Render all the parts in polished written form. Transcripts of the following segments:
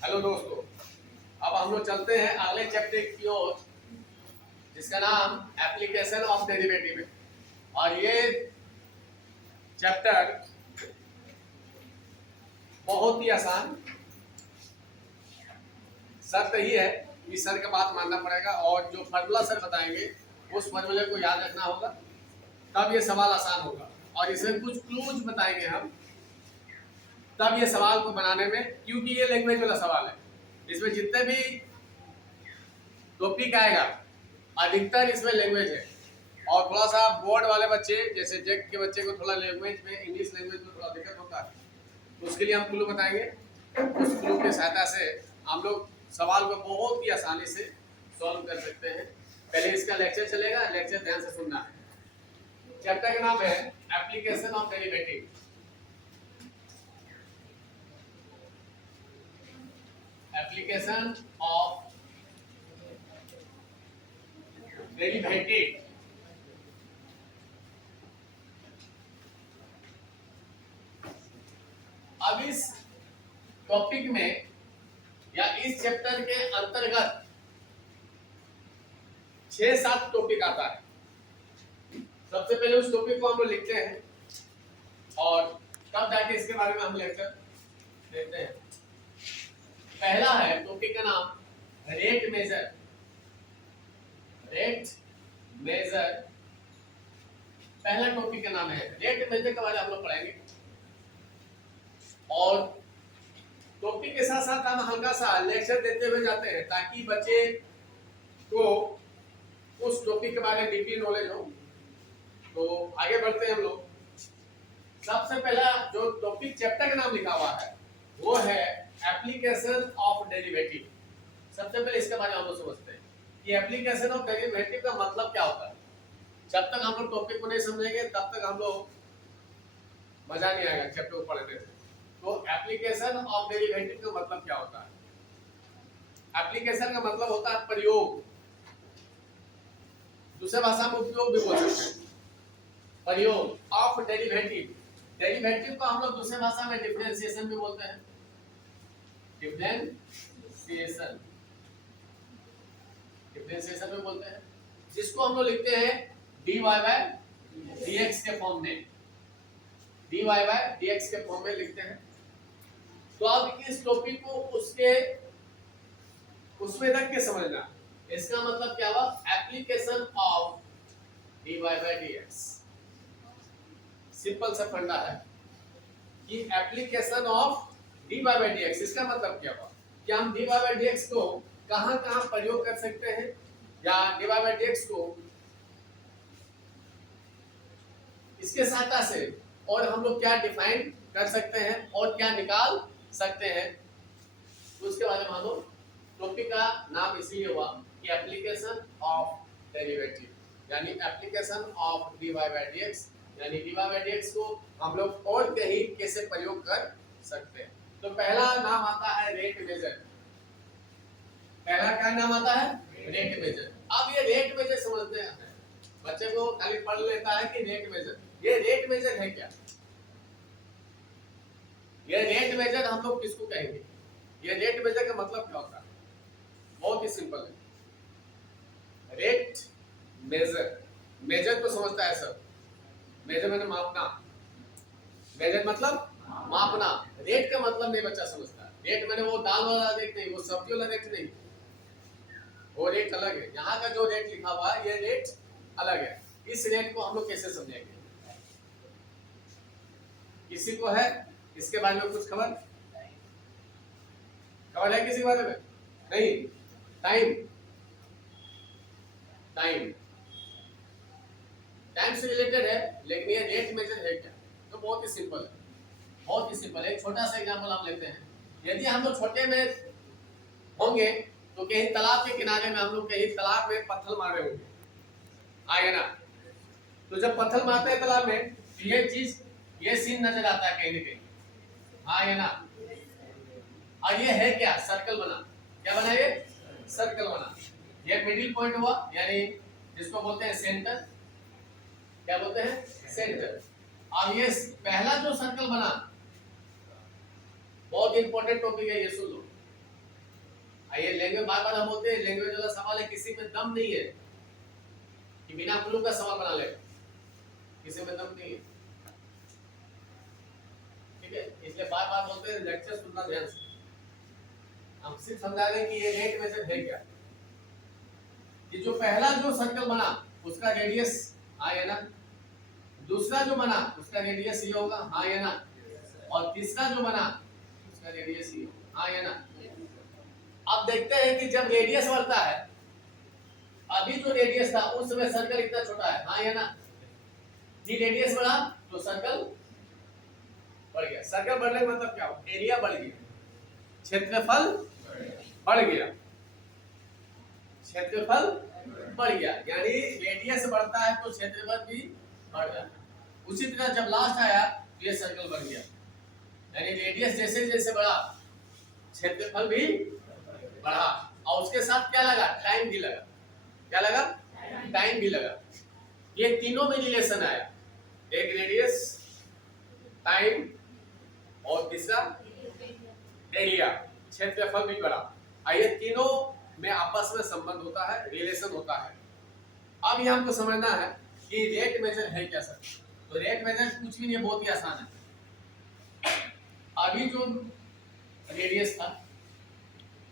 Hello दोस्तों, अब हम लोग चलते हैं अगले चैप्टर की ओर, जिसका नाम एप्लीकेशन ऑफ डेरिवेटिव है। और ये चैप्टर बहुत ही आसान, शर्त ही है कि सर का बात मानना पड़ेगा और जो फार्मूला सर बताएंगे उस फार्मूले को याद रखना होगा, तब ये सवाल आसान होगा। और इसमें कुछ क्लूज बताएंगे हम, तब ये सवाल को बनाने में, क्योंकि ये लैंग्वेज वाला सवाल है, इसमें जितने भी टॉपिक आएगा अधिकतर इसमें लैंग्वेज है। और थोड़ा सा बोर्ड वाले बच्चे, जैसे जेक के बच्चे को थोड़ा लैंग्वेज में, इंग्लिश लैंग्वेज में थोड़ा दिक्कत होता है, तो उसके लिए हम क्लू बताएंगे। उस क्लू की सहायता से हम लोग सवाल को बहुत ही आसानी से सॉल्व कर सकते हैं। पहले इसका लेक्चर चलेगा, लेक्चर ध्यान से सुनना है। चैप्टर का नाम है application of derivative. Application of derivative. अब इस टॉपिक में या इस चैप्टर के अंतर्गत 6-7 टॉपिक आता है। सबसे पहले उस टॉपिक को हम लोग लिखते हैं और तब जाके इसके बारे में हम लेक्चर देते हैं। पहला है टॉपिक का नाम रेट मेजर। रेट मेजर पहला टॉपिक का नाम है। रेट मेजर के बारे में हम लोग पढ़ेंगे और टॉपिक के साथ साथ हम हल्का सा लेक्चर देते हुए जाते हैं, ताकि बच्चे को उस टॉपिक के बारे में डीपली नॉलेज हो। तो आगे बढ़ते हैं हम लोग। सबसे पहला जो टॉपिक चैप्टर का नाम लिखा हुआ है वो है एप्लीकेशन ऑफ डेरिवेटिव। सबसे पहले इसके बारे में हम लोग समझते हैं कि एप्लीकेशन ऑफ डेरिवेटिव का मतलब क्या होता है। जब तक हम लोग टॉपिक को नहीं समझेंगे तब तक हम लोग मजा नहीं आएगा चैप्टर को पढ़ने में। तो एप्लीकेशन ऑफ डेरिवेटिव का मतलब क्या होता है? एप्लीकेशन का मतलब होता है प्रयोग, दूसरे भाषा में उपयोग भी बोल सकते हैं। प्रयोग ऑफ डेरिवेटिव। डेरिवेटिव को हम लोग दूसरे भाषा में डिफरेंशिएशन भी बोलते हैं। डिफरेंशिएशन, डिफरेंशिएशन भी बोलते हैं, जिसको हम लोग लिखते हैं dy बाय dx के फॉर्म में। dy बाय dx के फॉर्म में लिखते हैं। तो अब इस टॉपिक को उसमें रख के समझना। इसका मतलब क्या हुआ? Application of dy by dx। Simple सा फंडा है कि application of dy by dx, इसका मतलब क्या हुआ कि हम dy बाय dx को कहां-कहां प्रयोग कर सकते हैं, या dy बाय dx को इसके सहायता से और हम लोग क्या डिफाइन कर सकते हैं और क्या निकाल सकते हैं। तो उसके बारे में हम लोग टॉपिक का नाम इसलिए हुआ कि एप्लीकेशन ऑफ डेरिवेटिव, यानी application of dy by dx, यानी dy बाय dx को हम लोग और कहीं कैसे प्रयोग कर सकते हैं। तो पहला नाम आता है रेट मेजर। पहला क्या नाम आता है? Rate measure. अब ये रेट मेजर समझते हैं, बच्चे को खाली पढ़ लेता है कि रेट मेजर, ये रेट मेजर है क्या? ये रेट मेजर हम लोग किसको कहेंगे? ये रेट मेजर का मतलब क्या होता है? बहुत ही सिंपल है। रेट मेजर, मेजर तो समझता है सब, मेजर मैंने मापना, मेजर मतलब मापना। रेट का मतलब नहीं बच्चा समझता। रेट मैंने वो दाल वाला रेट नहीं, वो सब्जी वाला रेट नहीं, वो रेट अलग है। यहाँ का जो रेट लिखा हुआ है ये रेट अलग है। इस रेट को हम लोग कैसे समझेंगे? किसी को है इसके बारे में कुछ खबर? खबर है किसी के बारे में? नहीं। टाइम, टाइम, टाइम से रिलेटेड है, लेकिन ये रेट मेजर है क्या? तो बहुत ही सिंपल है, बहुत ही सिंपल है। एक छोटा सा एग्जांपल हम लेते हैं। यदि हम लोग छोटे में होंगे तो कहीं तालाब के किनारे में हम लोग कहीं तालाब में पत्थर मारे होंगे, आए ना? तो जब पत्थर मारते हैं तालाब में तो ये चीज, ये सीन नजर आता है कहीं ना कहीं, आए ना? और ये है क्या? सर्कल बना। क्या बना? ये सर्कल बना। ये मिडिल पॉइंट हुआ, यानी जिसको बोलते हैं सेंटर। क्या बोलते हैं? सेंटर। अब ये पहला जो सर्कल बना, बहुत इंपॉर्टेंट टॉपिक है, ये सुन लो। ये लैंग्वेज बार बार हम बोलते हैं, लैंग्वेज वाला सवाल है, किसी में दम नहीं है कि बिना क्लू का सवाल बना ले, किसी में दम नहीं है, ठीक है। इसलिए बार बार बोलते हैं लेक्चर सुनना ध्यान से। हम सिर्फ समझा रहे हैं कि ये रेट मेजर है क्या। ये जो पहला जो सर्कल बना उसका रेडियस हाँ या ना, दूसरा जो बना उसका रेडियस ये होगा हाँ या ना, और तीसरा जो बना उसका रेडियस ये होगा हाँ या ना। अब देखते हैं कि जब रेडियस बढ़ता है, अभी जो रेडियस था उस समय सर्कल इतना छोटा है हाँ या ना, जी रेडियस बढ़ा तो सर्कल बढ़ गया। सर्कल बढ़ने का मतलब क्या हो, एरिया बढ़ गया, क्षेत्रफल बढ़ गया, क्षेत्रफल बढ़ गया, यानी रेडियस बढ़ता है तो क्षेत्रफल भी बढ़ जाता है। उसी तरह जब लास्ट आया तो ये सर्कल बढ़ गया, यानी रेडियस जैसे जैसे बढ़ा क्षेत्रफल भी बढ़ा, और उसके साथ क्या लगा, टाइम भी लगा। क्या लगा, टाइम भी लगा। ये तीनों में रिलेशन आया, एक रेडियस, टाइम और तीसरा एरिया, क्षेत्रफल भी बढ़ा। ये तीनों में आपस में संबंध होता है, रिलेशन होता है। अब ये हमको समझना है कि रेट मेजर है क्या सर। तो रेट मेजर कुछ भी नहीं, बहुत ही आसान है। अभी जो रेडियस था,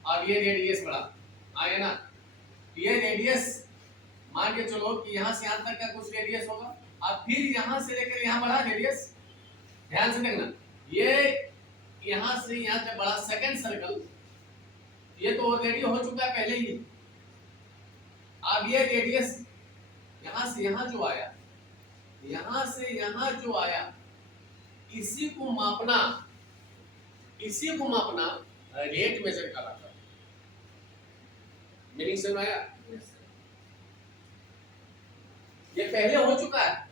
अब ये रेडियस बढ़ा आया ना, ये रेडियस मान के चलो कि यहाँ से यहाँ तक का कुछ रेडियस होगा, अब फिर यहाँ से लेकर यहाँ बढ़ा रेडियस। ध्यान से देखना, ये यहाँ से यहाँ तक बढ़ा सेकंड सर्कल, ये तो ऑलरेडी हो चुका है पहले ही। अब ये रेडियस यहाँ से यहाँ जो आया, यहाँ से यहाँ जो आया, इसी को मापना रेट मेजर कहलाता है। मीनिंग समझ आया? ये पहले हो चुका है,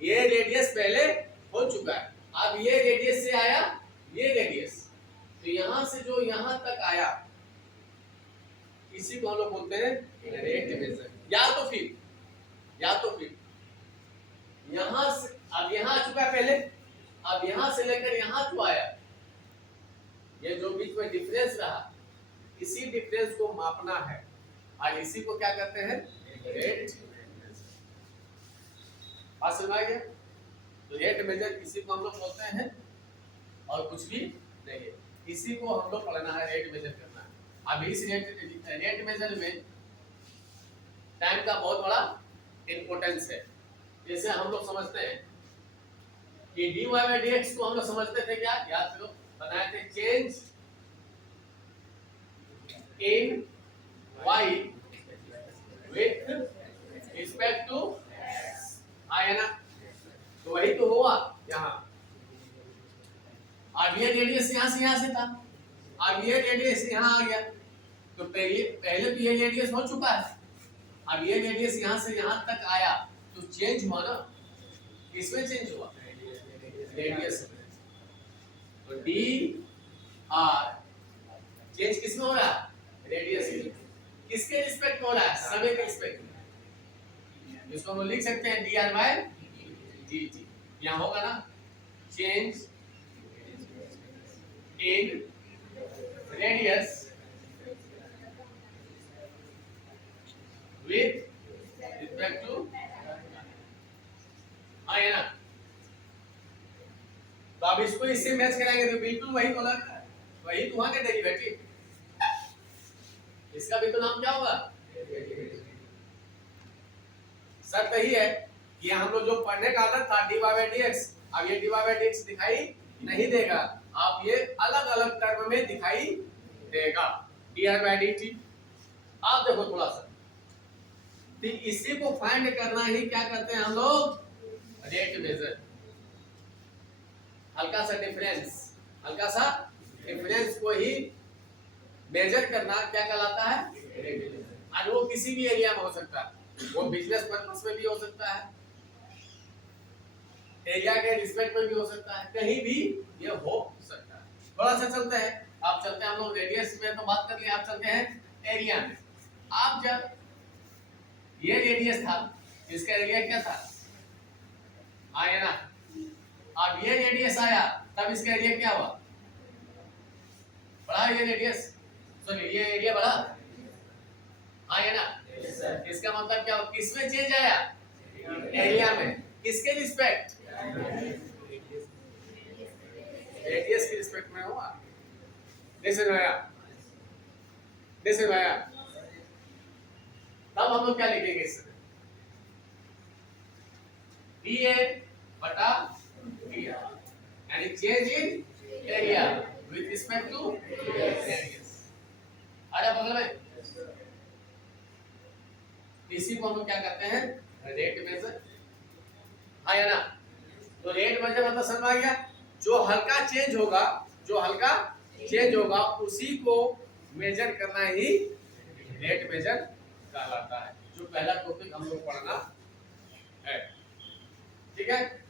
ये रेडियस पहले हो चुका है, अब ये रेडियस से आया ये रेडियस, तो यहां से जो यहां तक आया इसी को हम लोग बोलते हैं रेट मेजर। या तो फिर यहां से, अब यहां आ चुका है पहले, अब यहां से लेकर यहां जो आया, ये जो बीच में डिफरेंस रहा, इसी डिफरेंस को मापना है, और इसी को क्या कहते हैं, रेट मेजर। बात समझ आ गया? तो रेट मेजर इसी को हम लोग बोलते हैं और कुछ भी नहीं है, इसी को हम लोग पढ़ना है, रेट मेजर करना है। अब इस रेट मेजर में टाइम का बहुत बड़ा इंपॉर्टेंस है। जैसे हम लोग समझते हैं कि dy by dx को हम लोग समझते थे क्या, याद करो, बनाए थे change in y with respect to आया ना, तो वही तो हुआ यहाँ। अब ये रेडियस यहाँ से था, अब ये रेडियस यहाँ आ गया, तो पहले तो ये रेडियस हो चुका है, अब ये रेडियस यहाँ से यहाँ तक आया, तो चेंज हुआ ना, किसमें चेंज हुआ, रेडियस। तो डी आर चेंज किसमें हो रहा है, रेडियस में। किसके रिस्पेक्ट हो रहा है, समय के रिस्पेक्ट में। इसको हम लिख सकते हैं d r by d t. यहाँ होगा ना, change in radius with respect to है ना। तो अब इसको इससे मैच कराएंगे तो बिल्कुल वही तो लग रहा है, वही तो वहां का डेरिवेटिव, इसका भी तो नाम क्या होगा, शर्त यही है कि हम लोग जो पढ़ने का आदत था dy by dx, अब ये dy by dx दिखाई नहीं देगा, आप ये अलग अलग टर्म में दिखाई देगा, dr by dt। आप देखो थोड़ा सा, तो इसी को फाइंड करना ही क्या करते हैं हम लोग, रेट मेजर। हल्का सा डिफरेंस को ही मेजर करना क्या कहलाता है, रेट मेजर। और वो किसी भी एरिया में हो सकता है, वो बिजनेस पर्पस में भी हो सकता है, एरिया के रिस्पेक्ट में भी हो सकता है, कहीं भी ये हो सकता है। थोड़ा सा चलते हैं, आप चलते हैं, हम लोग रेडियस में तो बात कर लिए, आप चलते हैं एरिया में। आप जब ये रेडियस था, इसका एरिया क्या था, आया ना, अब ये रेडियस आया तब इसका एरिया क्या हुआ, बढ़ा ये रेडियस, सॉरी ये एरिया बढ़ा, हाँ है ना। इसका मतलब क्या, किसमें चेंज आया, एरिया में, किसके रिस्पेक्ट, रेडियस के रिस्पेक्ट में हुआ। दिस इज आया, दिस इज आया। तब हम लोग क्या लिखेंगे इसमें, dA बटा dr, यानी change in area with respect to radius. आया बगल में, इसी को हम लोग क्या कहते हैं, रेट मेजर, हाँ या ना। तो रेट मेजर मतलब समझ आ गया, जो हल्का चेंज होगा, जो हल्का चेंज होगा उसी को मेजर करना ही रेट मेजर कहलाता है। जो पहला टॉपिक हम लोग पढ़ना है, ठीक है।